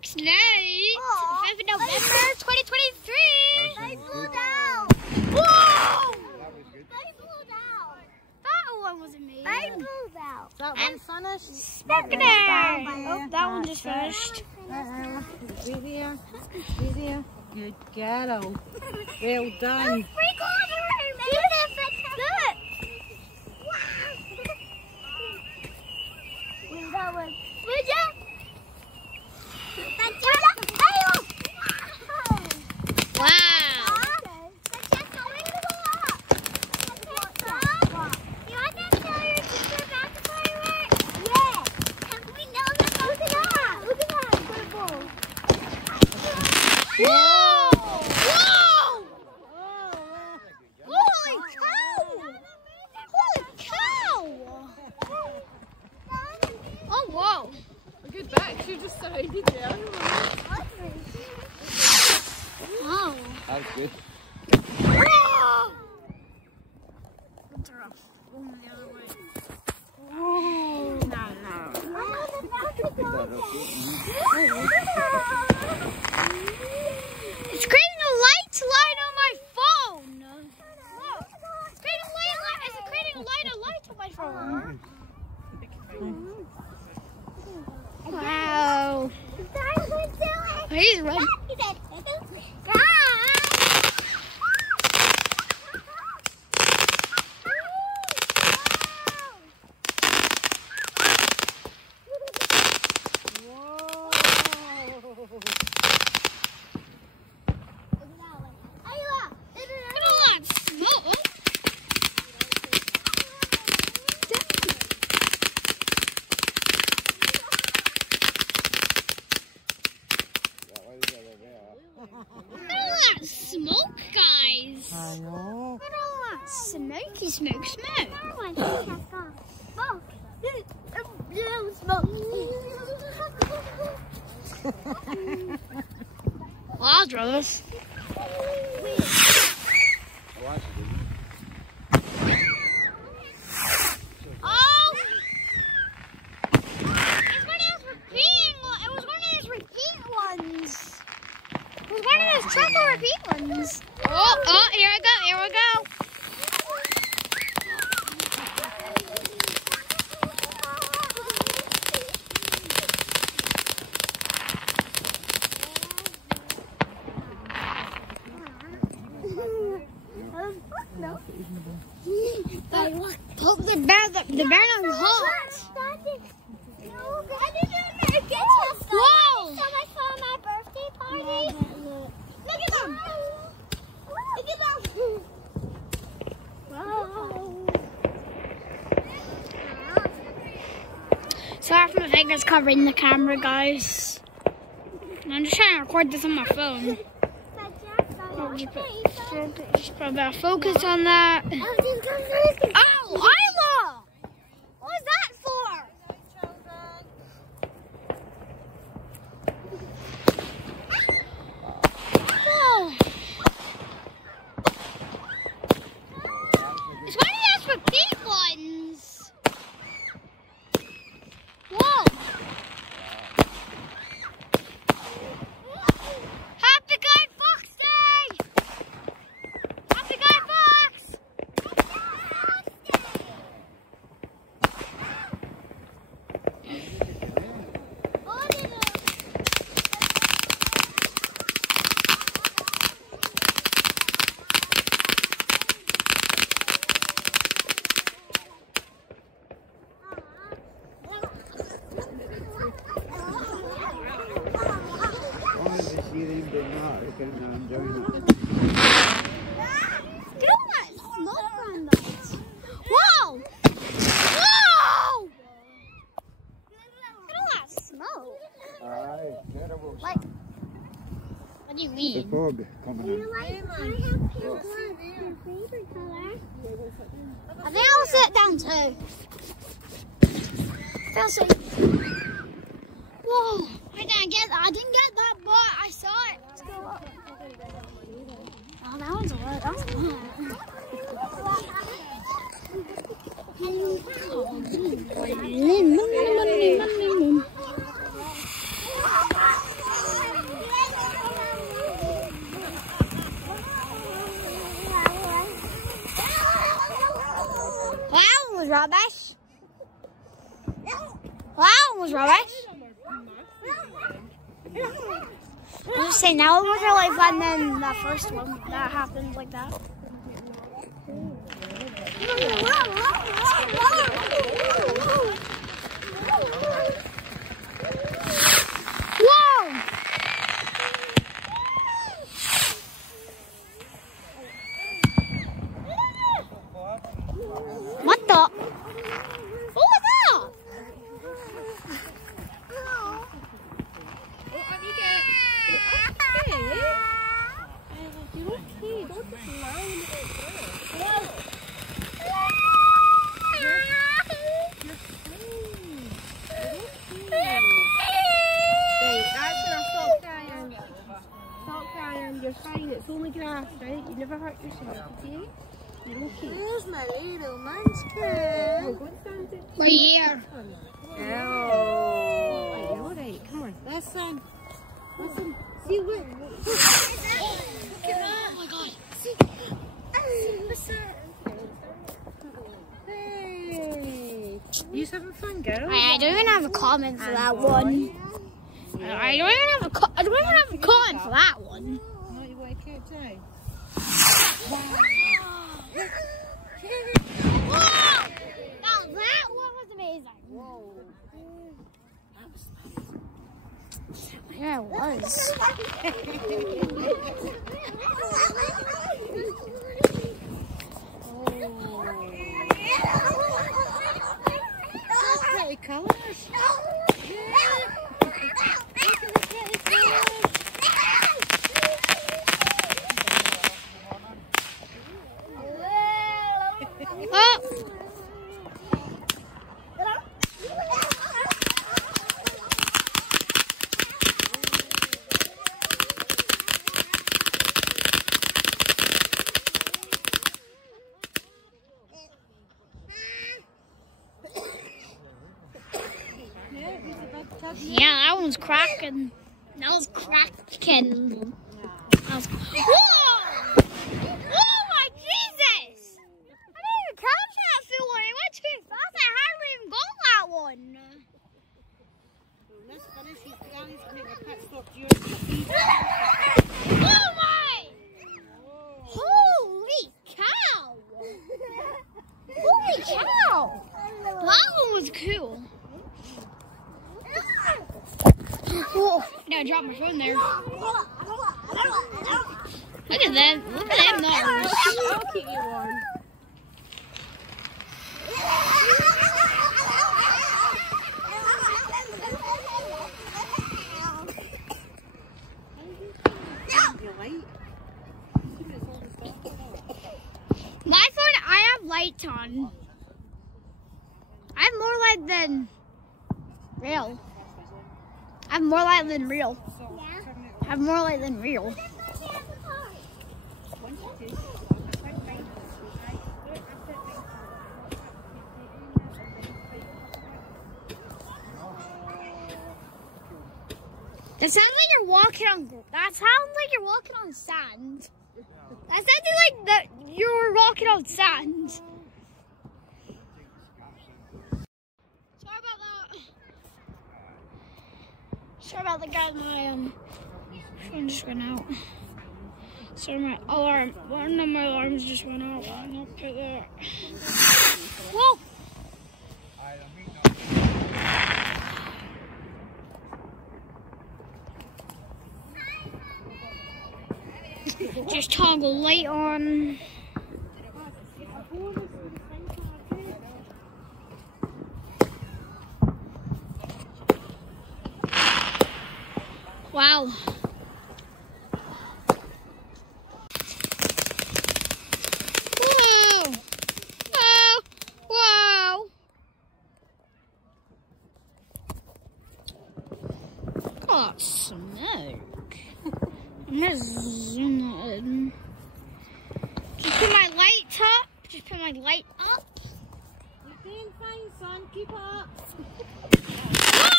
fireworks night, 5th of November, 2023. They blew down. Whoa! They blew down. That one was amazing. They blew down. That one finished? Sparkling! Oh, that one just finished. Easier. Easier. Good girl. Well done. That was good. It's creating a light on my phone. It's creating a light on my phone. Wow. He's running. Smoke, guys. I know. Look at all that smoky smoke. Well, I'll draw this. Oh! It's one of those repeating ones. It was one of those repeat ones. It was one of those triple repeat ones. Oh, here we go. The banner's hot. Whoa! I saw my birthday party. Look at them. Look at them. Sorry for my fingers covering the camera, guys. I'm just trying to record this on my phone. Just put a bit of focus on that. Oh, Isla! What was that for? Oh. It's one of those repeat ones. Whoa! Happy Guy Fox Day! Happy Guy Fox! Whoa! Whoa! Look at all that smoke. Like, what do you mean? The fog coming in. I think I'll sit down too. Whoa! I didn't get that. I didn't get that, but I saw it. Let's go up. Oh, that one's alright. That's fun. Travis? I was say now it was really fun than the first one that happened like that. Whoa! What the? What was that? You're fine, it's only grass, right? You never hurt yourself, okay? You're okay. Where's my little munchkin? Go and stand it. We're here. Oh. All right, come on. Listen. Listen. See what? Oh my God. Hey. You having fun, girl? I don't even have a comment for that one. I don't even have a comment for that one. No, you want to catch out? Whoa! Now that one was amazing. Whoa. Yeah, it was. Pretty colours. Oh! Yeah, that one's cracking. That was cracking. Whoa! Oh my Jesus! I didn't even catch that one. It went too fast. I hardly even got that one. Let's finish. He's going to make a pit stop to your Oh my! Holy cow! Holy cow! That one was cool. Whoa! Now drop my phone there. Look at them! Look at them numbers. I'll keep you warm. My phone, I have lights on. I have more light than real. I have more light than real. I have more light than real. That sounds like you're walking on. That sounds like you're walking on sand. That sounded like that you're walking on sand. Sorry about that. Sorry about the guy. My phone just went out. Sorry, my alarm. One of my alarms just went out. I'll put that. Whoa. Just toggle light on. Wow. Whoa. Oh. Wow. Got smoke. I'm gonna zoom that in. Just put my lights up. Just put my light up. You're doing fine, son. Keep up. Whoa!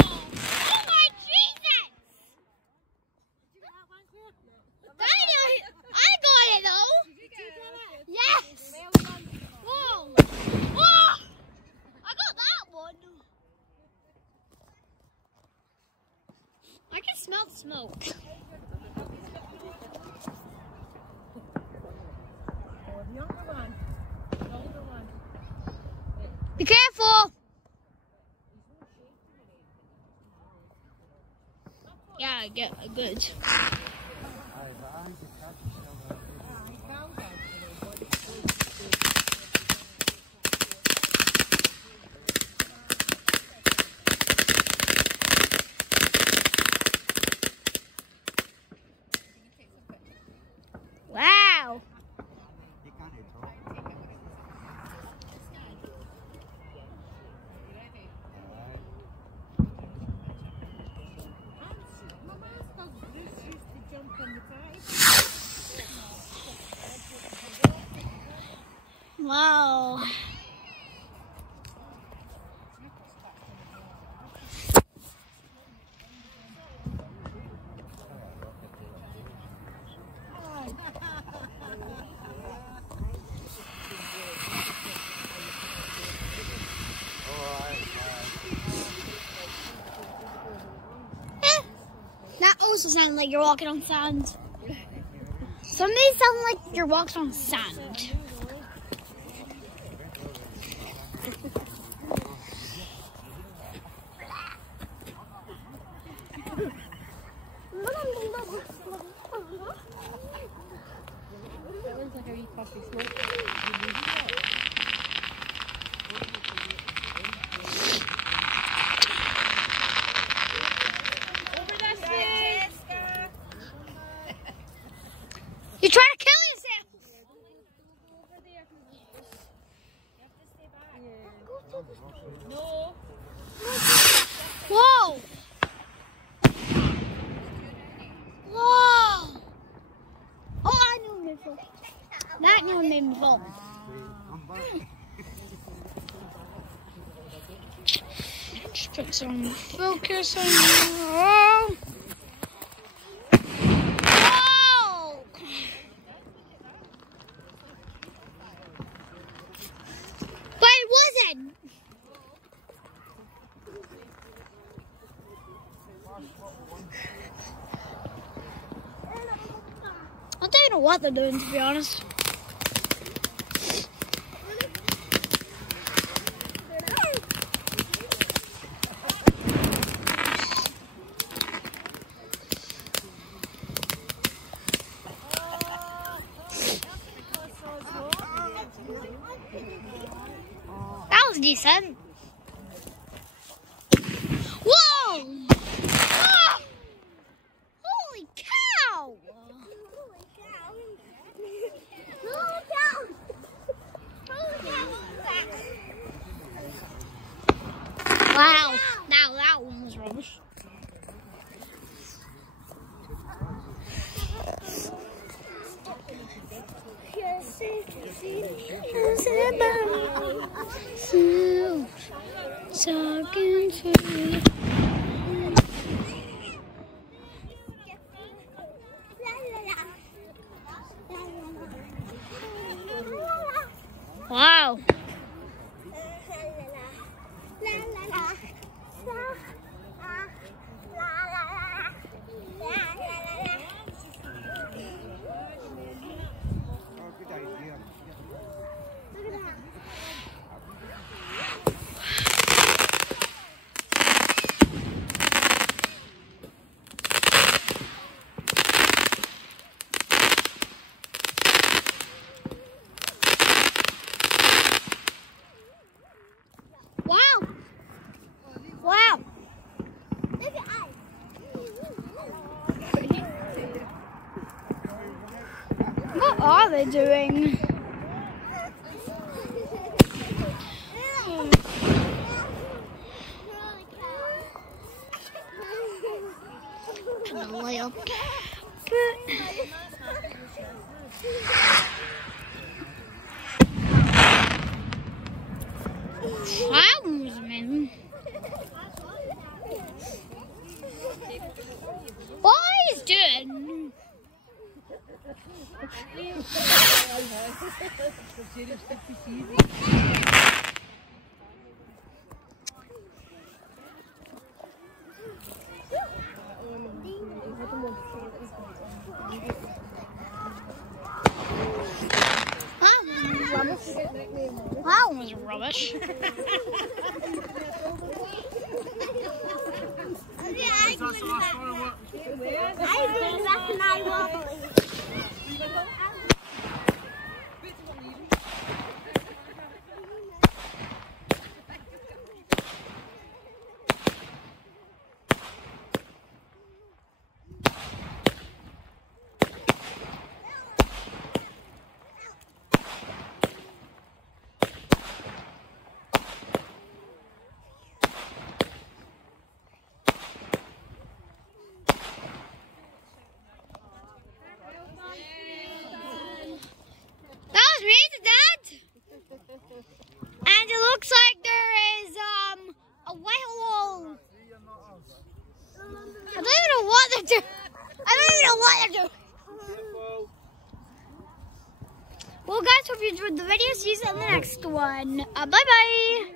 Oh my Jesus! Did you get that one, Claire? I got it though. Did you get it? Yes. Well done. Whoa! Whoa! I got that one. I can smell smoke. Be careful! Yeah, good. Wow! Wow. That also sounds like you're walking on sand. Some of these sound like you're walking on sand. That looks like a wee coffee smoke. You're trying to kill yourself! No. Whoa! Whoa! Oh, I knew it made me fall. That knew it made me fall. Just put some focus on you. I don't know what they're doing, to be honest. That was decent. Whoa! Ah! Holy cow! Wow, now that one was rubbish. Talking to you. Wow. Wow. What are they doing? Kind of light up. Flowers, man. What are you doing? That one was rubbish. And it looks like there is a white wall. I don't even know what they're doing. Well, guys, hope you enjoyed the video. See you in the next one. Bye bye.